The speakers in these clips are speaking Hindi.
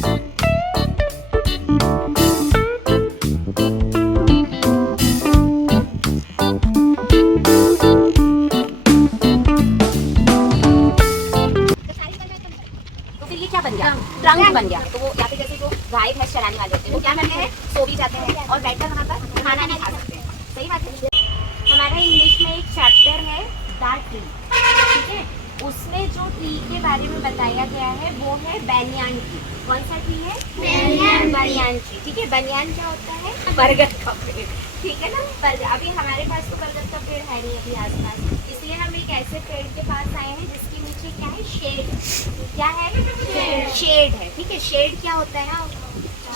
क्या बन गया, ट्रंक बन गया। तो वो यहाँ पे जैसे जो गाय भैंस चराने वाले होते हैं वो क्या करते हैं, सो भी जाते हैं और बैठकर वहाँ पर खाना नहीं खा सकते हैं। सही बात है। हमारा इंग्लिश में एक चैप्टर है द ट्री, ठीक है। उसमें जो ट्री के बारे में बताया गया है वो है बनियान ट्री। कौन सा ट्री है? बनियान ट्री, ठीक है। बनियान क्या होता है? बरगद का पेड़, ठीक है ना। अभी हमारे पास तो बरगद का पेड़ है नहीं अभी आसपास, इसलिए हम एक ऐसे पेड़ के पास आए हैं जिसके नीचे क्या है, शेड। क्या है? शेड है, ठीक है। शेड क्या होता है?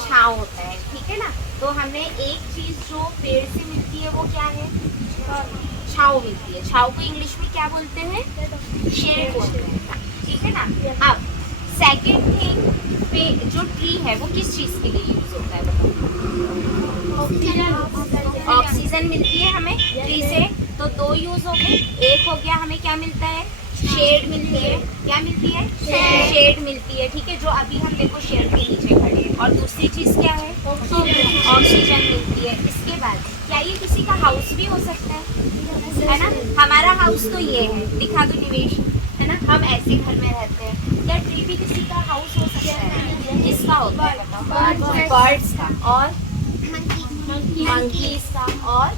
छांव होता है, ठीक है ना। तो हमें एक चीज जो पेड़ से मिलती है वो क्या है? छांव मिलती है। छांव को इंग्लिश में क्या बोलते हैं? शेड बोलते हैं, ठीक है ना। अब सेकंड थिंग पे जो ट्री है वो किस चीज के लिए यूज होता है बताओ? ऑक्सीजन मिलती है हमें ट्री से, तो दो यूज हो गए। एक हो गया हमें क्या मिलता है? शेड मिलती है। क्या मिलती है? शेड मिलती है, ठीक है। जो अभी हम देखो शेड के नीचे खड़े हैं। और दूसरी चीज क्या है? ऑक्सीजन मिलती है। इसके बाद क्या ये किसी का हाउस भी हो सकता है ना। हमारा हाउस तो ये है, दिखा दो निवेश, है ना। हम ऐसे घर में रहते हैं। क्या ट्री भी किसी का हाउस हो सकता है? किसका होता है बताओ? बर्ड्स का, और मंकीज का, और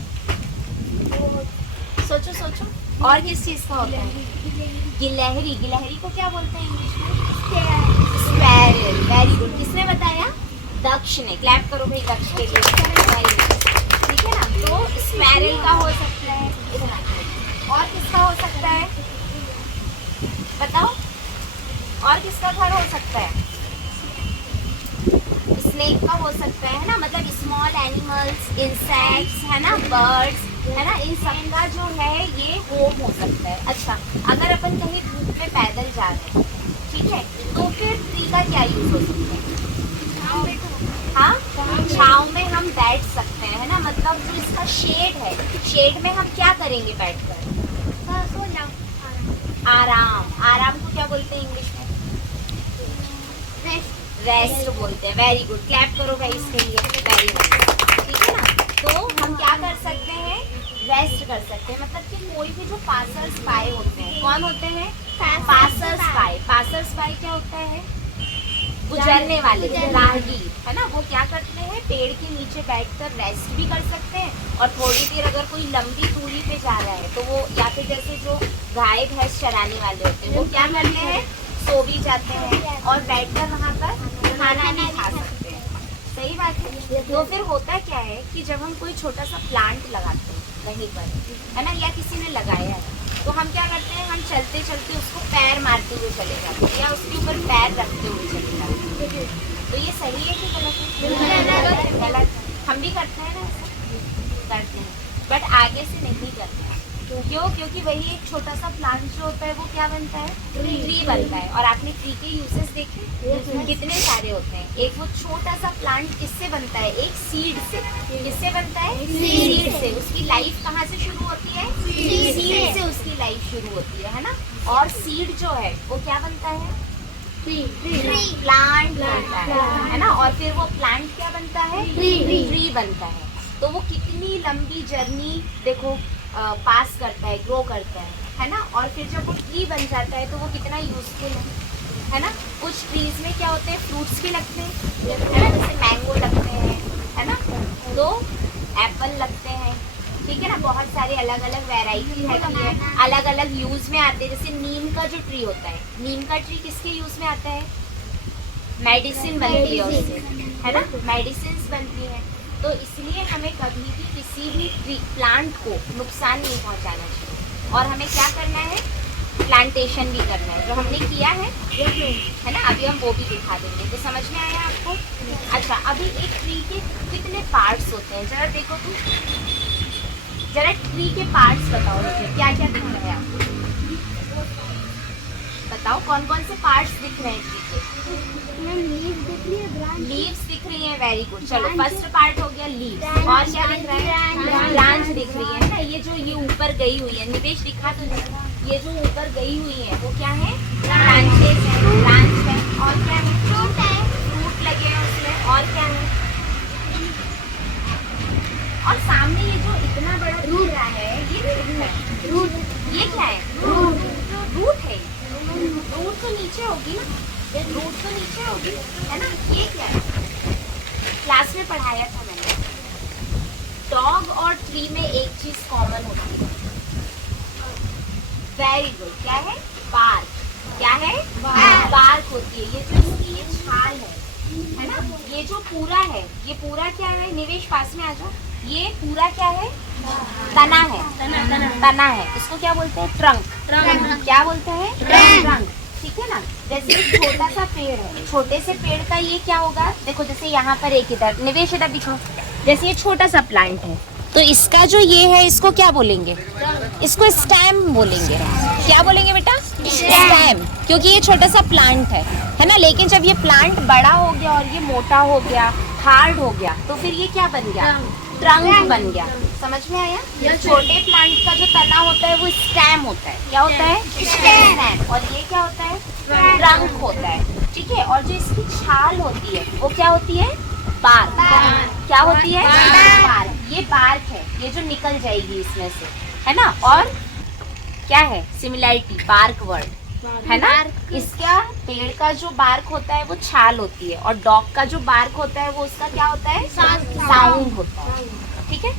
सोचो सोचो, और किस चीज का होता है? गिलहरी। गिलहरी को क्या बोलते हैं इंग्लिश में? स्पैरल। Very good. किसने बताया? दक्ष ने। क्लैप करो भाई दक्ष के लिए, ठीक है ना। तो स्पैरल का हो सकता है, और किसका हो सकता है बताओ? और किसका घर हो सकता है? स्नेक का हो सकता है ना। मतलब स्मॉल एनिमल्स, इंसेक्ट्स, है ना, बर्ड्स, है ना, इन सब का जो है ये होम हो सकता है। अच्छा, अगर अपन कहीं धूप में पैदल जा रहे हैं, ठीक है, तो फिर ट्री का क्या यूज हो सकता है? हाँ, छाँव में हम बैठ सकते हैं, है ना। मतलब जो इसका शेड है, शेड में हम क्या करेंगे बैठकर? आराम। आराम को क्या बोलते हैं इंग्लिश में? रेस्ट बोलते हैं। Very good. क्लैप करो भाई इसके लिए, वेरी गुड, ठीक है ना। तो हम क्या कर सकते हैं? रेस्ट कर सकते हैं। मतलब कि कोई भी जो पासर्स बाय होते हैं, कौन होते हैं? Passers bye. पासर्स बाय क्या होता है? गुजरने वाले, राहगीर, है ना। वो क्या करते हैं? पेड़ के नीचे बैठकर रेस्ट भी कर सकते हैं, और थोड़ी देर अगर कोई लंबी दूरी पे जा रहा है तो वो, या फिर जैसे जो गाय भैंस चराने वाले होते हैं वो क्या करते हैं? सो भी जाते हैं और बैठकर वहाँ पर खाना नहीं खा सकते हैं। सही बात है। तो फिर होता क्या है कि जब हम कोई छोटा सा प्लांट लगाते हैं कहीं पर, है ना, या किसी ने लगाया है, तो हम क्या करते हैं? हम चलते चलते उसको पैर मारते हुए चले जाते हैं, या उसके ऊपर पैर रखते हुए चले जाते हैं। तो ये सही है कि गलत है? गलत है। हम भी करते हैं ना, करते हैं, बट आगे से नहीं करते हैं। क्यों? क्योंकि वही एक छोटा सा प्लांट जो होता है वो क्या बनता है? ट्री बनता है। और आपने ट्री के यूजेस देखे कितने सारे होते हैं। एक वो छोटा सा प्लांट किससे बनता है? एक सीड से। किससे बनता है? सीड से। उसकी लाइफ कहाँ से शुरू होती है? सीड से उसकी लाइफ शुरू होती है ना। और सीड जो है वो क्या बनता है? प्लांट बनता है ना। और फिर वो प्लांट क्या बनता है? ट्री बनता है। तो वो कितनी लंबी जर्नी देखो पास करता है, ग्रो करता है ना। और फिर जब वो ट्री बन जाता है तो वो कितना यूजफुल है ना। कुछ ट्रीज में क्या होते हैं? फ्रूट्स भी लगते हैं, है ना, जैसे मैंगो लगते हैं, है ना, तो एप्पल लगते हैं, ठीक है ना। बहुत सारे अलग अलग वैरायटी है, अलग अलग यूज में आते हैं। जैसे नीम का जो ट्री होता है, नीम का ट्री किसके यूज में आता है? मेडिसिन बनती है उससे, है ना, मेडिसिन बनती है। तो इसलिए हमें कभी भी किसी भी ट्री प्लांट को नुकसान नहीं पहुंचाना चाहिए, और हमें क्या करना है? प्लांटेशन भी करना है, जो हमने किया है ना। अभी हम वो भी दिखा देंगे। तो समझ में आया आपको? अच्छा, अभी एक ट्री के कितने पार्ट्स होते हैं जरा देखो तुम, जरा ट्री के पार्ट्स बताओ मुझे, क्या क्या दिख रहा है आपको? बताओ कौन कौन से पार्ट्स दिख रहे हैं ट्री के? लीव्स दिख रही है। Very good. चलो, फर्स्ट पार्ट हो गया लीव्स। और क्या दिख रहा है? ब्रांच दिख रही है ना। ये जो ये ऊपर गई हुई है, निवेश दिखा तो नहीं, ये जो ऊपर गई हुई है वो क्या है? ब्रांचेस है, ब्रांच है। और क्या है? फ्रूट है, फ्रूट है ना। ये क्या है, क्लास में पढ़ाया था मैंने, डॉग और ट्री में एक चीज कॉमन होती है। वेरी गुड, क्या है, बार्क। क्या है, बार्क होती है। ये जो इसकी ये छाल है ना, ये जो पूरा है, ये पूरा क्या है, निवेश पास में आ जाओ, ये पूरा क्या है, तना है, तना है। इसको क्या बोलते हैं, ट्रंक। क्या बोलते हैं, ट्रंक, ठीक है ना। जैसे एक छोटा सा पेड़ है, छोटे से पेड़ का ये क्या होगा, देखो जैसे यहाँ पर एक इधर, निवेश इधर दिखो, जैसे ये छोटा सा प्लांट है, तो इसका जो ये है, इसको क्या बोलेंगे, इसको स्टेम बोलेंगे। क्या बोलेंगे बेटा, स्टेम, क्योंकि ये छोटा सा प्लांट है ना। लेकिन जब ये प्लांट बड़ा हो गया और ये मोटा हो गया, हार्ड हो गया, तो फिर ये क्या बन गया, ट्रंक बन गया। समझ में आया। छोटे प्लांट का जो तना होता है वो स्टेम होता है। क्या होता है, स्टेम। और ये क्या होता है, ट्रंक होता है, ठीक है। और जो इसकी छाल होती है वो क्या होती है, बार्क। क्या होती है, बार्क। ये बार्क है, ये जो निकल जाएगी इसमें से, है ना। और क्या है, सिमिलैरिटी, बार्क वर्ड है ना। इसका पेड़ का जो बार्क होता है वो छाल होती है, और डॉग का जो बार्क होता है वो उसका क्या होता है, साउंड होता है, ठीक है।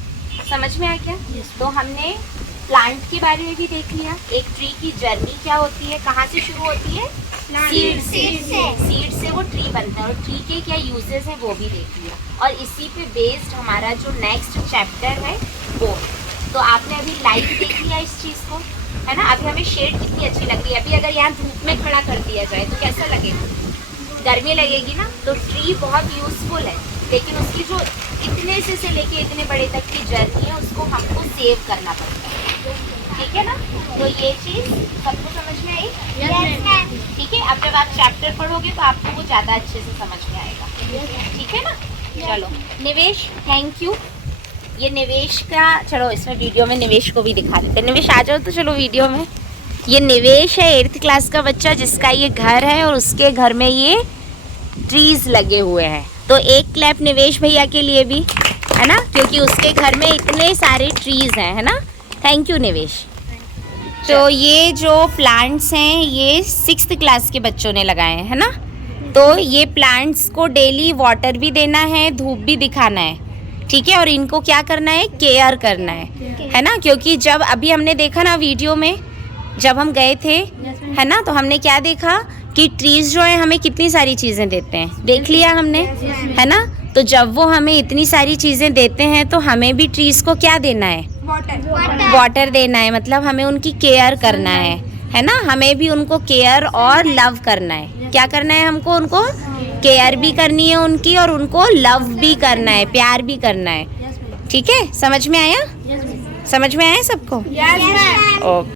समझ में आया क्या। तो हमने प्लांट के बारे में भी देख लिया, एक ट्री की जर्नी क्या होती है, कहाँ से शुरू होती है, सीड से वो ट्री बनता है, और ट्री के क्या यूजेस है वो भी देख लिया। और इसी पे बेस्ड हमारा जो नेक्स्ट चैप्टर है वो, तो आपने अभी लाइट देख लिया इस चीज को, है ना। अभी हमें शेड कितनी अच्छी लग रही है। अभी अगर यहाँ धूप में खड़ा कर दिया जाए तो कैसा लगेगा, गर्मी लगेगी ना। तो ट्री बहुत यूजफुल है, लेकिन उसकी जो इतने से लेके इतने बड़े तक की जर्नी है उसको हमको सेव करना पड़ता है, ठीक है ना। तो ये चीज सबको समझ में आई, ठीक है। अब जब आप चैप्टर पढ़ोगे तो आपको वो ज्यादा अच्छे से समझ में आएगा, ठीक है ना। चलो निवेश, थैंक यू। ये निवेश का, चलो इसमें वीडियो में निवेश को भी दिखा देते हैं। निवेश आ जाओ तो चलो वीडियो में। ये निवेश है 8th क्लास का बच्चा, जिसका ये घर है और उसके घर में ये ट्रीज लगे हुए हैं। तो एक क्लैप निवेश भैया के लिए भी, है ना, क्योंकि उसके घर में इतने सारे ट्रीज हैं, है ना। थैंक यू निवेश। तो ये जो प्लांट्स हैं ये 6th क्लास के बच्चों ने लगाए हैं, है ना। तो ये प्लांट्स को डेली वाटर भी देना है, धूप भी दिखाना है, ठीक है। और इनको क्या करना है, केयर करना है ना। क्योंकि जब अभी हमने देखा ना वीडियो में, जब हम गए थे, है ना, तो हमने क्या देखा कि ट्रीज जो है हमें कितनी सारी चीज़ें देते हैं, देख लिया हमने, है ना। तो जब वो हमें इतनी सारी चीज़ें देते हैं तो हमें भी ट्रीज को क्या देना है, वाटर देना है। मतलब हमें उनकी केयर करना है ना। हमें भी उनको केयर और लव करना है। क्या करना है हमको, उनको केयर भी करनी है उनकी, और उनको लव भी करना है, प्यार भी करना है, ठीक है। समझ में आया, समझ में आया सबको, ओके।